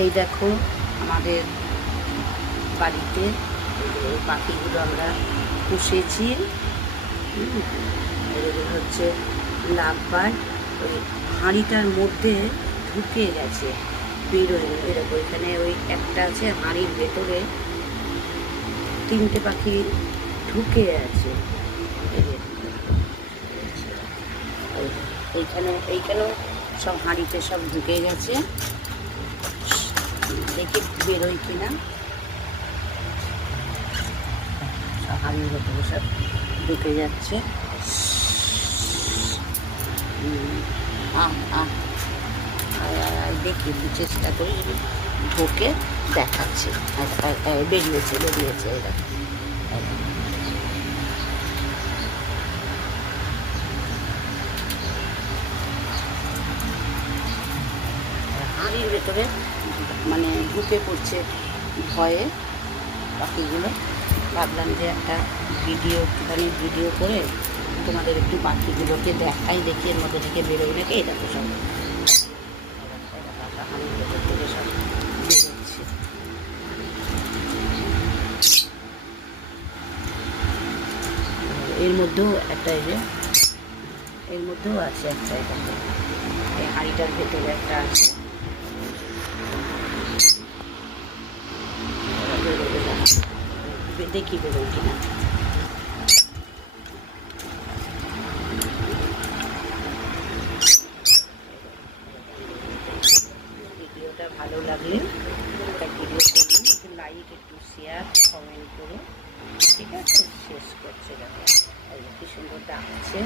এই দেখো আমাদের বাড়িতে এই পাখিগুলো আমরা পুষেছি। এগুলো হচ্ছে লাভবার্ড। ওই হাঁড়িটার মধ্যে ঢুকে গেছে, বেরোয়। এরকম এখানে ওই একটা আছে, হাঁড়ির ভেতরে 3টে পাখি ঢুকে আছে। এইখানেও সব হাঁড়িতে সব ঢুকে গেছে, দেখি বেরোয় কিনা। সব হাঁড়ির ভেতরে সব ঢুকে যাচ্ছে। দেখি একটু চেষ্টা করি, যদি ঢোকে দেখাচ্ছে। বেরিয়েছে এরা। হাঁড়ির ভেতরে মানে ঢুকে পড়ছে ভয়ে পাখিগুলো। ভাবলাম যে একটা একটুখানি ভিডিও করে তোমাদের একটু পাখিগুলোকে দেখাই, দেখি এর মধ্যে থেকে বেরোয় নাকি। এটা তো সব হাঁড়ির ভেতর থেকে সব বেরোচ্ছে। এর মধ্যেও একটা এর মধ্যেও আছে একটা, এই হাঁড়িটার ভেতরে একটা আছে। দেখি বেরোয় কিনা। ভিডিওটা ভালো লাগলে একটা ভিডিও করুন, একটু লাইক, একটু শেয়ার, কমেন্ট করুন। ঠিক আছে, শেষ করছে। দেখো কি সুন্দর ডাকছে।